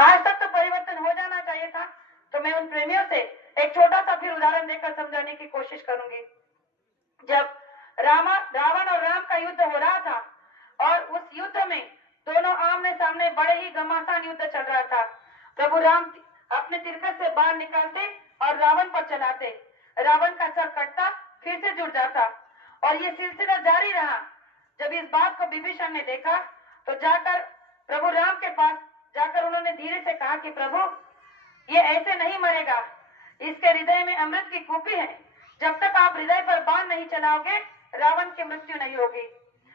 आज तक तो परिवर्तन हो जाना चाहिए था। तो मैं उन प्रेमियों से एक छोटा सा फिर उदाहरण देकर समझाने की कोशिश करूंगी। जब रावण और राम का युद्ध हो रहा था और उस युद्ध में दोनों आमने सामने बड़े ही घमासान युद्ध चल रहा था। प्रभु राम अपने तिरकस से बाण निकालते और रावण पर चलाते, रावण का सर कटता फिर से जुड़ जाता और ये सिलसिला जारी रहा। जब इस बात को विभीषण ने देखा तो जाकर प्रभु राम के पास जाकर उन्होंने धीरे से कहा कि प्रभु ये ऐसे नहीं मरेगा, इसके हृदय में अमृत की कूपी है, जब तक आप हृदय पर बाण नहीं चलाओगे रावण की मृत्यु नहीं होगी।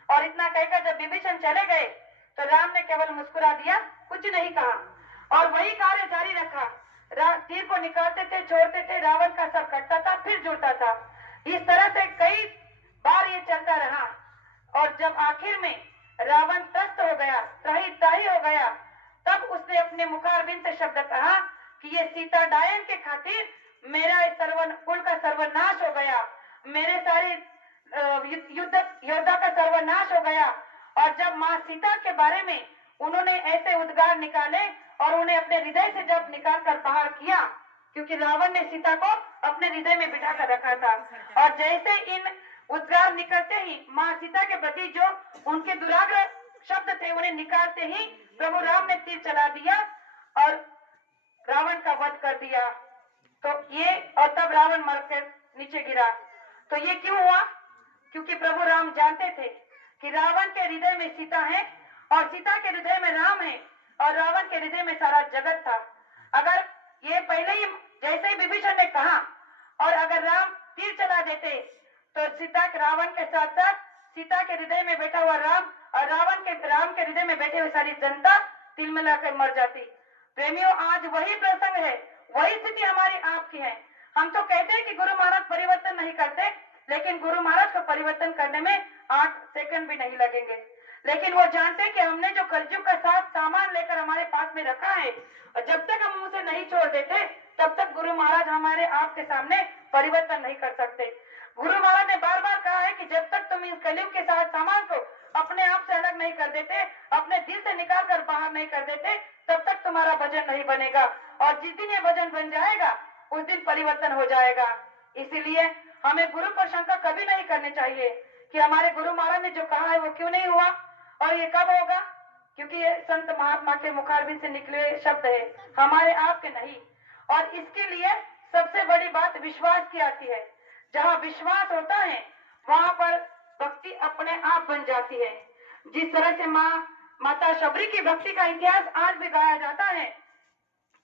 और इतना कहकर जब विभीषण चले गए तो राम ने केवल मुस्कुरा दिया, कुछ नहीं कहा और वही कार्य जारी रखा। तीर को निकालते थे, छोड़ते थे, रावण का सर कटता था फिर जुड़ता था। इस तरह से कई बार ये चलता रहा और जब आखिर में रावण त्रस्त हो गया, त्राही हो गया, तब उसने अपने मुखारबिंद से शब्द कहा कि ये सीता डायन के खातिर मेरा कुल का सर्वनाश हो गया, मेरे सारे योद्धा का सर्वनाश हो गया। और जब माँ सीता के बारे में उन्होंने ऐसे उद्गार निकाले और उन्हें अपने हृदय से जब निकाल कर बाहर किया, क्योंकि रावण ने सीता को अपने हृदय में बिठा कर रखा था, और जैसे इन उद्गार निकलते ही माँ सीता के प्रति जो उनके दुराग्रह शब्द थे उन्हें निकालते ही प्रभु राम ने तीर चला दिया और रावण का वध कर दिया। तो ये और तब रावण मरकर नीचे गिरा। तो ये क्यों हुआ? क्योंकि प्रभु राम जानते थे कि रावण के हृदय में सीता है और सीता के हृदय में राम है और रावण के हृदय में सारा जगत था। अगर ये पहले ही जैसे ही विभीषण ने कहा और अगर राम तीर चला देते तो रावण के साथ साथ सीता के हृदय में बैठा हुआ राम और राम के हृदय में बैठे हुए सारी जनता तिलमिला कर मर जाती। प्रेमियों, आज वही प्रसंग है, वही स्थिति हमारी आपकी है। हम तो कहते हैं कि गुरु महाराज परिवर्तन नहीं करते, लेकिन गुरु महाराज को परिवर्तन करने में 8 सेकंड भी नहीं लगेंगे। लेकिन वो जानते हैं कि हमने जो कलयुग का सामान लेकर हमारे पास में रखा है और जब तक हम उसे नहीं छोड़ देते तब तक गुरु महाराज हमारे आपके सामने परिवर्तन नहीं कर सकते। गुरु महाराज ने बार बार कहा है कि जब तक तुम इस कलयुग के सामान को अपने आप से अलग नहीं कर देते, अपने दिल से निकाल कर बाहर नहीं कर देते, तब तक तुम्हारा भजन नहीं बनेगा और जिस दिन ये भजन बन जाएगा उस दिन परिवर्तन हो जाएगा। इसीलिए हमें गुरु पर शंका कभी नहीं करनी चाहिए कि हमारे गुरु महाराज ने जो कहा है वो क्यों नहीं हुआ और ये कब होगा, क्योंकि ये संत महात्मा के मुखारबिंद से निकले शब्द है, हमारे आपके नहीं। और इसके लिए सबसे बड़ी बात विश्वास की आती है। जहाँ विश्वास होता है वहां पर भक्ति अपने आप बन जाती है। जिस तरह से माता शबरी की भक्ति का इतिहास आज भी गाया जाता है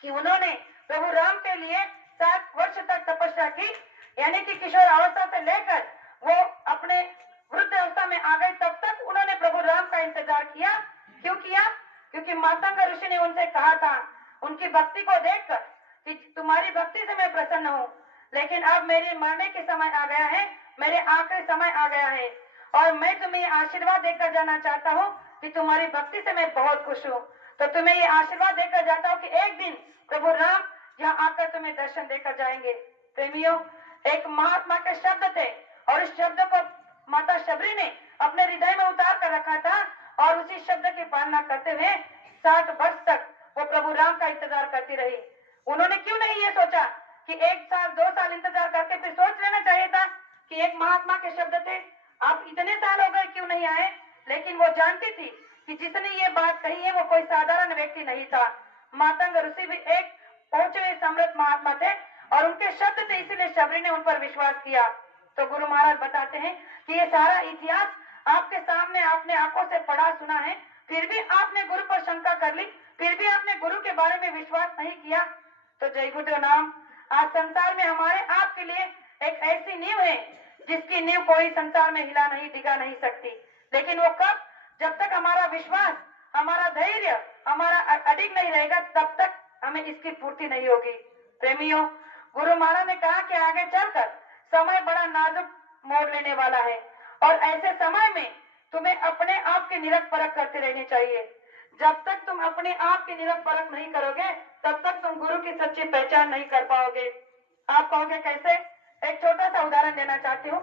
कि उन्होंने प्रभु राम के लिए 7 वर्ष तक तपस्या की, यानी कि किशोर अवस्था से लेकर वो अपने वृद्ध अवस्था में आ गए, तब तक उन्होंने प्रभु राम का इंतजार किया। क्यों किया? क्योंकि मातंग ऋषि ने उनसे कहा था उनकी भक्ति को देखकर कि तुम्हारी भक्ति से मैं प्रसन्न हूँ, लेकिन अब मेरे मरने के समय आ गया है, मेरे आखिरी समय आ गया है और मैं तुम्हें आशीर्वाद देकर जाना चाहता हूँ कि तुम्हारी भक्ति से मैं बहुत खुश हूँ। तो तुम्हें ये आशीर्वाद देकर जाता हूँ कि एक दिन प्रभु राम यहाँ आकर तुम्हें दर्शन देकर जाएंगे। प्रेमियों, एक महात्मा के शब्द थे और इस शब्द को माता शबरी ने अपने हृदय में उतार कर रखा था और उसी शब्द की पालना करते हुए 60 वर्ष तक वो प्रभु राम का इंतजार करती रही। उन्होंने क्यों नहीं ये सोचा कि 1 साल 2 साल इंतजार करके फिर सोच लेना चाहिए था कि एक महात्मा के शब्द थे, आप इतने साल हो गए क्यों नहीं आए? लेकिन वो जानती थी कि जिसने ये बात कही है वो कोई साधारण व्यक्ति नहीं था। मातंग ऋषि भी एक पहुंचे हुए सम्राट महात्मा थे और उनके शब्द थे, इसीलिए शबरी ने उन पर विश्वास किया। तो गुरु महाराज बताते हैं कि ये सारा इतिहास आपके सामने आपने आंखों से पढ़ा सुना है, फिर भी आपने गुरु पर शंका कर ली, फिर भी आपने गुरु के बारे में विश्वास नहीं किया। तो जय गुरुदेव नाम आज संसार में हमारे आपके लिए एक ऐसी नींव है जिसकी नींव कोई संसार में हिला नहीं डिगा नहीं सकती। लेकिन वो कब? जब तक हमारा विश्वास, हमारा धैर्य, हमारा अडिग नहीं रहेगा तब तक हमें इसकी पूर्ति नहीं होगी। प्रेमियों, गुरु महाराज ने कहा कि आगे चलकर समय बड़ा नाजुक मोड़ लेने वाला है और ऐसे समय में तुम्हें अपने आप की निरख परख करते रहनी चाहिए। जब तक तुम अपने आप की निरख परख नहीं करोगे तब तक तुम गुरु की सच्ची पहचान नहीं कर पाओगे। आप कहोगे कैसे? एक छोटा सा उदाहरण देना चाहती हूँ।